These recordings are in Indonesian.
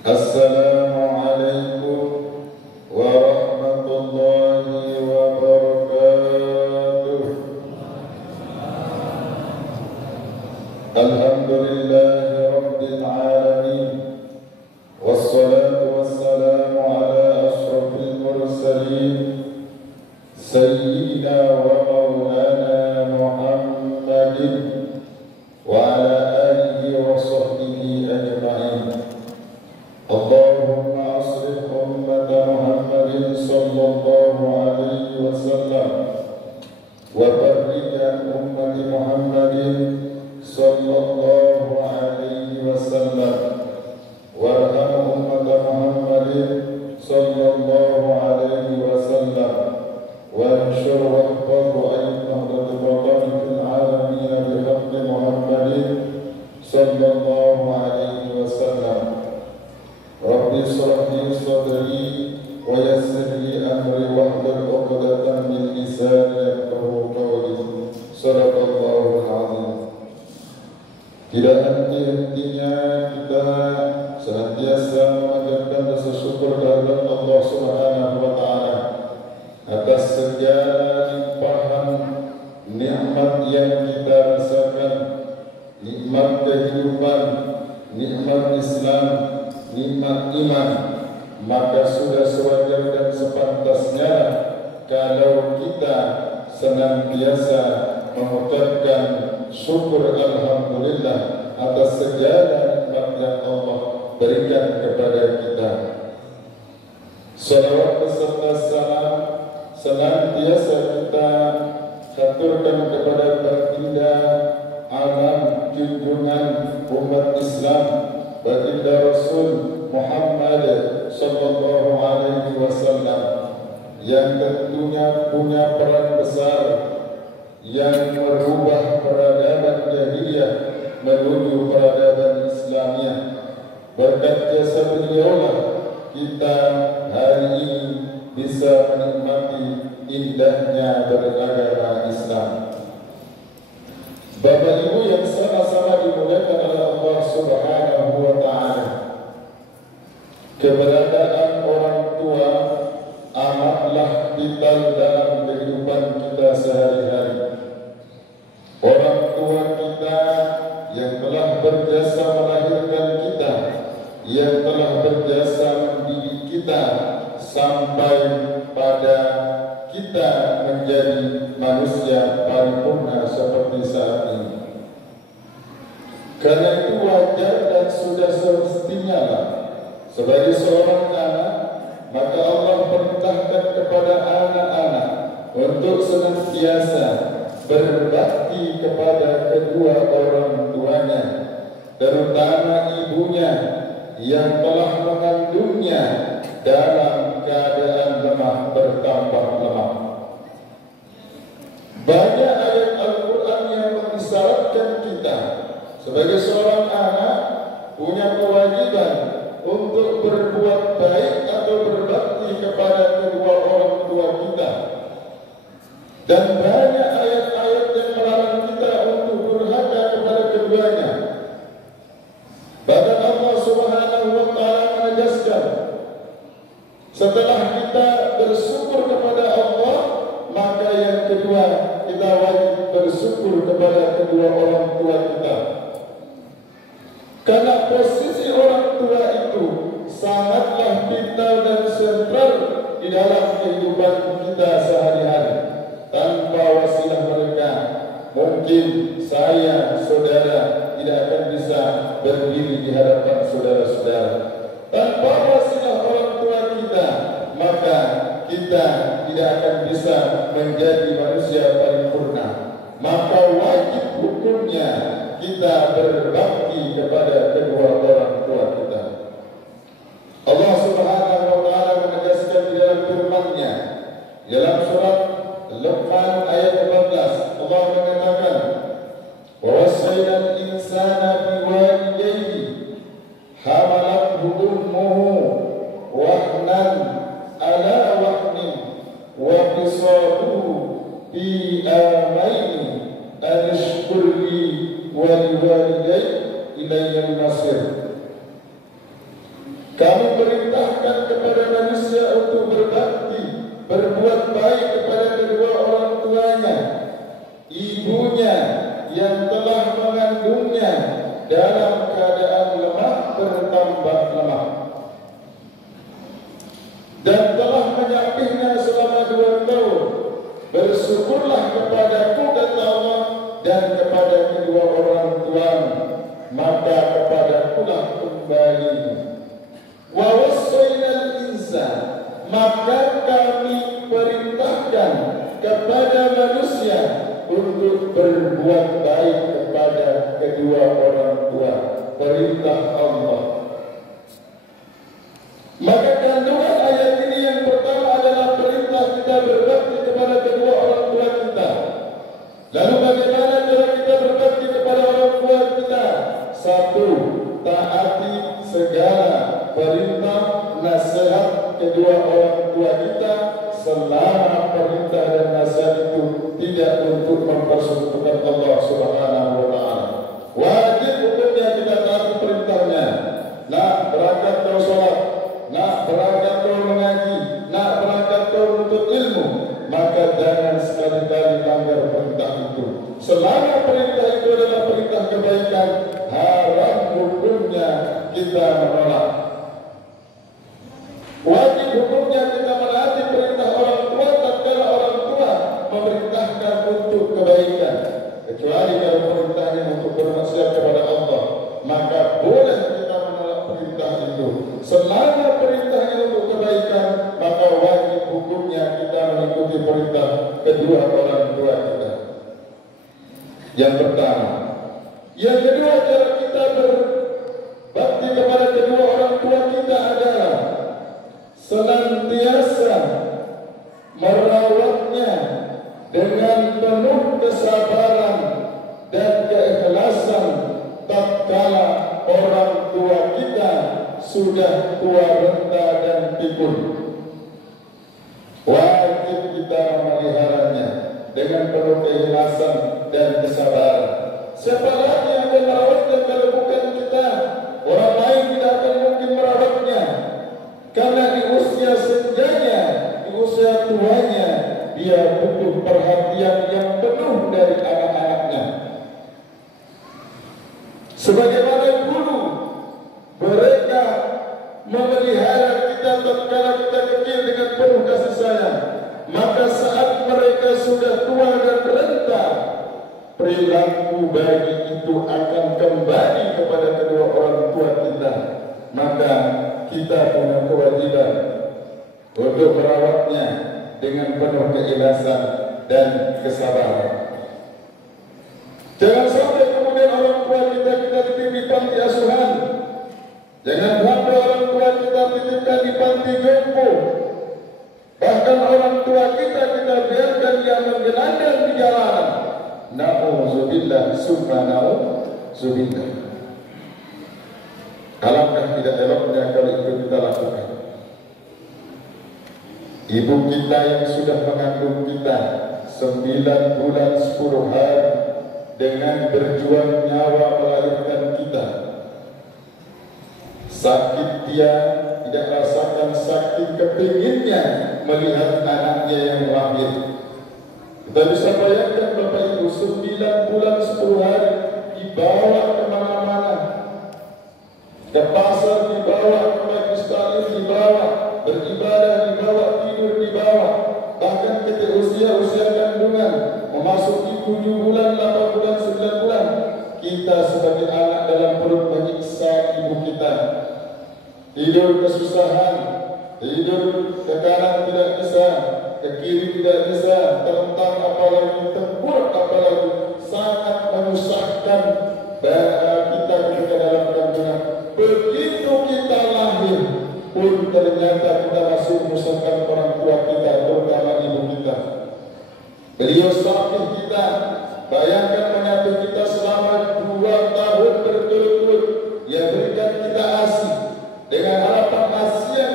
Assalamualaikum warahmatullahi wabarakatuh. Alhamdulillahi rabbil alamin. Wassalatu wassalamu ala ashrafil mursalin Sayyidina wa maulana Muhammadin wa ala alihi wa sahbihi ajma'in. Allahumma aslih ummata Muhammadin sallallahu alaihi wasallam wa barik an ummati Muhammadin sallallahu alaihi wasallam warham ummata Muhammadin sallallahu alaihi wasallam wanshur wahfadhu ayyuhal muqaddamin fil alamin bihaqqi Muhammadin sallallahu alaihi wasallam. Rabbi shrah li sadri wa yassir li amri wahlul 'uqdatam min lisani yafqahu qawli. Shadaqallahul 'azim. Tidak henti-hentinya kita senantiasa memanjatkan rasa syukur kehadirat Allah Subhanahu wa taala atas segala limpahan nikmat yang kita rasakan, nikmat kehidupan, nikmat Islam, nikmat iman. Maka sudah sewajar dan sepantasnya kalau kita senantiasa mengucapkan syukur alhamdulillah atas segala nikmat yang Allah berikan kepada kita. Salawat beserta salam senantiasa kita haturkan kepada baginda alam junjungan umat Islam, baginda Rasul Muhammad sallallahu alaihi wasallam, yang tentunya punya peran besar yang merubah peradaban jahiliyah menuju peradaban Islamiyah. Berkat jasa beliaulah kita hari ini bisa menikmati indahnya beragama Islam. Bapak Ibu yang sama-sama dimuliakan oleh Allah Subhanahu wa taala, keberadaan orang tua amatlah vital dalam kehidupan kita sehari-hari. Orang tua kita yang telah berjasa melahirkan kita, yang telah berjasa mendidik kita sampai pada kita menjadi manusia paripurna seperti saat ini. Karena itu wajar dan sudah semestinya lah sebagai seorang anak, maka Allah perintahkan kepada anak-anak untuk senantiasa berbakti kepada kedua orang tuanya, terutama ibunya yang telah mengandungnya dalam keadaan lemah bertambah lemah. Banyak ayat Al-Quran yang mengisyaratkan kita sebagai seorang anak punya kewajiban untuk berbuat baik atau berbakti kepada kedua orang tua kita. Dan banyak ayat-ayat yang melarang kita untuk durhaka kepada keduanya. Bahkan Allah Subhanahu wa taala menegaskan, setelah kita bersyukur kepada Allah, maka yang kedua kita wajib bersyukur kepada kedua orang tua kita. Karena posisi orang tua itu sangatlah vital dan sentral di dalam kehidupan kita sehari-hari. Tanpa wasilah mereka, mungkin saya, saudara, tidak akan bisa berdiri di hadapan saudara-saudara. Tanpa wasilah orang tua kita, maka kita tidak akan bisa menjadi manusia paripurna. Maka wajib hukumnya kita berbakti kepada kedua orang tua kita. Allah Subhanahu wa taala menegaskan di dalam firman-Nya dalam surat Luqman ayat 14, Allah mengatakan, "Wa wasaina al-insana biwalidayhi hamalathu ummuhu wahnan ala wahnin wa fisaluhu fi amaini an ishkur li wa liwalidayya ilayya al-masir." Kami perintahkan kepada manusia untuk berbakti, berbuat baik kepada kedua orang tuanya, ibunya yang telah mengandungnya dalam keadaan lemah bertambah lemah dan telah menyapihnya selama 2 tahun. Bersyukurlah kepadaku, kata Allah, dan kepada kedua orang tuamu, maka kepadakulah kembali. Wa wassaynal insan, maka kami perintahkan kepada manusia untuk berbuat baik kepada kedua orang tua. Perintah Allah. Maka kandungan ayat ini yang pertama adalah perintah kita berbakti kepada kedua orang tua kita. Lalu bagaimana cara kita berbakti kepada orang tua kita? 1. Taati segala perintah nasihat kedua orang tua kita selama perintah dan nasihat itu tidak untuk mempersekutukan Allah Subhanahu wa taala. Wajib hukumnya kita taati perintahnya. Nak berangkat kau sholat, nak berangkat kau mengaji, nak berangkat kau menuntut ilmu, maka jangan sekali-kali langgar perintah itu. Selama perintah itu adalah perintah kebaikan, haram hukumnya kita menolak. Wajib hukumnya kita menaati perintah orang tua tatkala orang tua memerintahkan untuk kebaikan, kecuali kalau perintahnya untuk bermaksiat kepada Allah, maka boleh kita menolak perintah itu. Selama perintahnya untuk kebaikan, maka wajib hukumnya kita mengikuti perintah kedua orang tua kita. Yang pertama. Yang kedua, cara kita berbakti kepada kedua orang tua kita adalah senantiasa merawatnya dengan penuh kesabaran dan keikhlasan tatkala orang tua kita sudah tua renta dan pikun. Wajib kita memeliharanya dengan penuh keikhlasan dan kesabaran. Siapa lagi yang akan merawatnya kalau bukan kita? Orang lain tidak akan mungkin merawatnya, karena di usia senjanya, di usia tuanya, dia butuh perhatian yang penuh dari anak-anaknya. Sebagaimana dulu mereka memelihara kita tatkala kita kecil dengan penuh kasih sayang, maka saat mereka sudah tua dan renta, perilaku bagi itu akan kembali kepada kedua orang tua kita. Maka kita punya kewajiban untuk merawatnya dengan penuh keikhlasan dan kesabaran. Jangan sampai kemudian orang tua kita titip di panti asuhan. Jangan sampai orang tua kita titipkan di panti jompo. Bahkan orang tua kita biarkan dia menggelandang di jalanan. Na'udzubillah summa na'udzubillah. Alangkah tidak eloknya kalau itu kita lakukan. Ibu kita yang sudah mengandung kita 9 bulan 10 hari dengan berjuang nyawa melahirkan kita. Sakit dia tidak rasakan sakit kepinginnya melihat anaknya yang lahir. Kita bisa bayangkan Bapak Ibu 9 bulan 10 hari dibawa kemana-mana, ke pasar dibawa, ke majlis taklim dibawa, beribadah dibawa, tidur dibawa, bahkan ketika usia kandungan memasuki 7 bulan, 8 bulan, 9 bulan, kita sebagai anak dalam perut menyiksa ibu kita. Tidur kesusahan, tidur ke kanan tidak bisa, ke kiri tidak bisa, terentang apalagi, tengkurap apalagi, sangat menyusahkan kita ketika dalam kandungan. Begitu kita lahir pun ternyata kita masih menyusahkan orang tua kita, terutama ibu kita. Beliau sakit kita, bayangkan menyatu kita selama 2 tahun berturut-turut. Dia berikan kita ASI dengan harapan ASI yang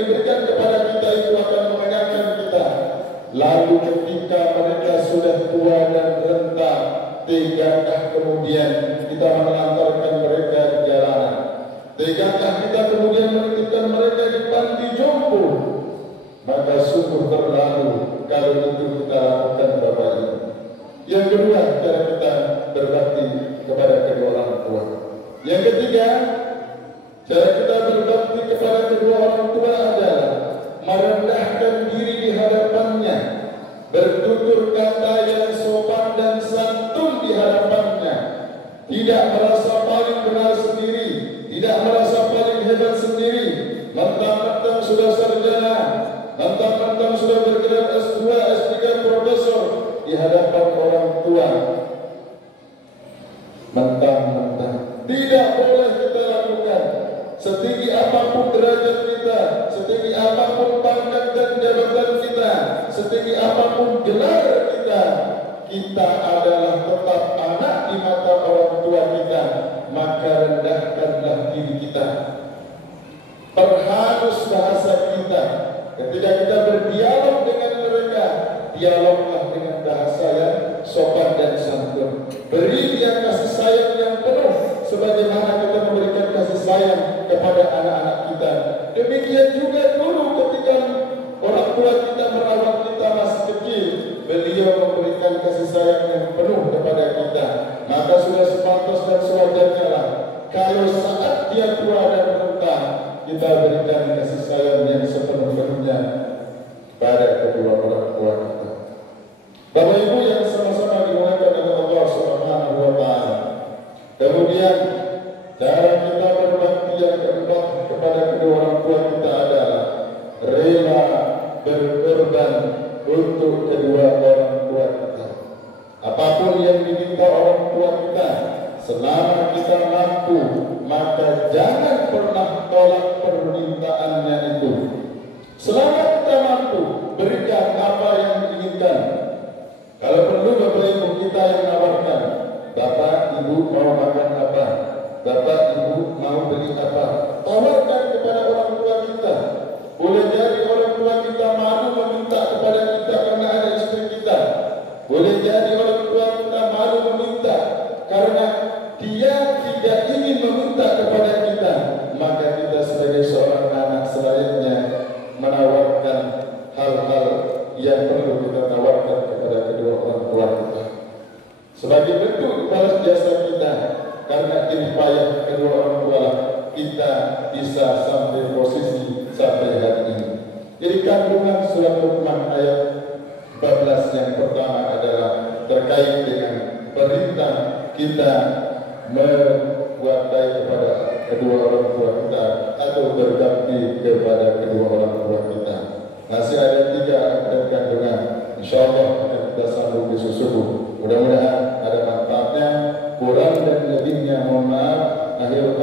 diberikan kepada kita itu akan mengenyangkan kita. Lalu ketika mereka sudah tua dan renta, tegakah kemudian kita menelantarkan mereka di jalanan? Tegakah kita kemudian Yang ketiga, cara kita berbakti kepada kedua orang tua adalah merendahkan diri di hadapannya, bertutur kata yang sopan dan santun di hadapannya, tidak merasa paling benar sendiri, tidak merasa paling hebat sendiri, mentang-mentang sudah sarjana, mentang-mentang sudah bergelar S2, S3, profesor di hadapan orang tua. Mentang-mentang tidak boleh kita lakukan. Setinggi apapun derajat kita, setinggi apapun pangkat dan jabatan kita, setinggi apapun gelar kita, kita adalah tetap anak di mata orang tua kita. Maka rendahkanlah diri kita, perhalus bahasa kita. Ketika kita berdialog dengan mereka, dialoglah dengan bahasa yang sopan dan santun. Beri dia kasih sayang yang penuh, sebagaimana kita memberikan kasih sayang kepada anak-anak kita. Demikian juga dulu ketika orang tua kita merawat kita masih kecil, beliau memberikan kasih sayang yang penuh kepada kita. Maka sudah sepantas dan sewajarnya lah kalau saat dia tua dan renta, kita berikan kasih sayang yang sepenuh-penuhnya pada kedua orang tua kita. Bapak Ibu yang sama-sama dimuliakan oleh Allah Subhanahu wa taala. Kemudian cara kita berbakti yang keempat kepada kedua orang tua kita adalah rela berkorban untuk kedua orang tua kita. Apapun yang diminta orang tua kita, selama kita mampu, maka jangan pernah tolak permintaannya itu. Selama kita mampu, berikan apa yang diinginkan. Kalau perlu Bapak Ibu kita yang nawarkan, Bapak Ibu mau makan apa, Bapak Ibu mau beli apa, tawarkan kepada orang tua kita. Boleh jadi orang tua kita malu meminta kepada kita karena ada istri kita. Boleh jadi orang tua kita malu meminta karena dia tidak ingin meminta kepada kita. Maka kita sebagai seorang anak selayaknya menawarkan hal-hal yang perlu kita tawarkan kepada kedua orang tua kita sebagai bentuk balas jasa kita, karena jerih payah kedua orang tua kita bisa sampai posisi sampai hari ini. Jadi kandungan surat Luqman ayat 14 yang pertama adalah terkait dengan perintah kita berbuat baik kepada kedua orang tua kita atau berbakti kepada kedua orang tua kita. Masih ada 3 kandungan, insya Allah akan kita sambung besok subuh. Mudah-mudahan ada manfaatnya. Kurang dan lebihnya mohon maaf. Akhir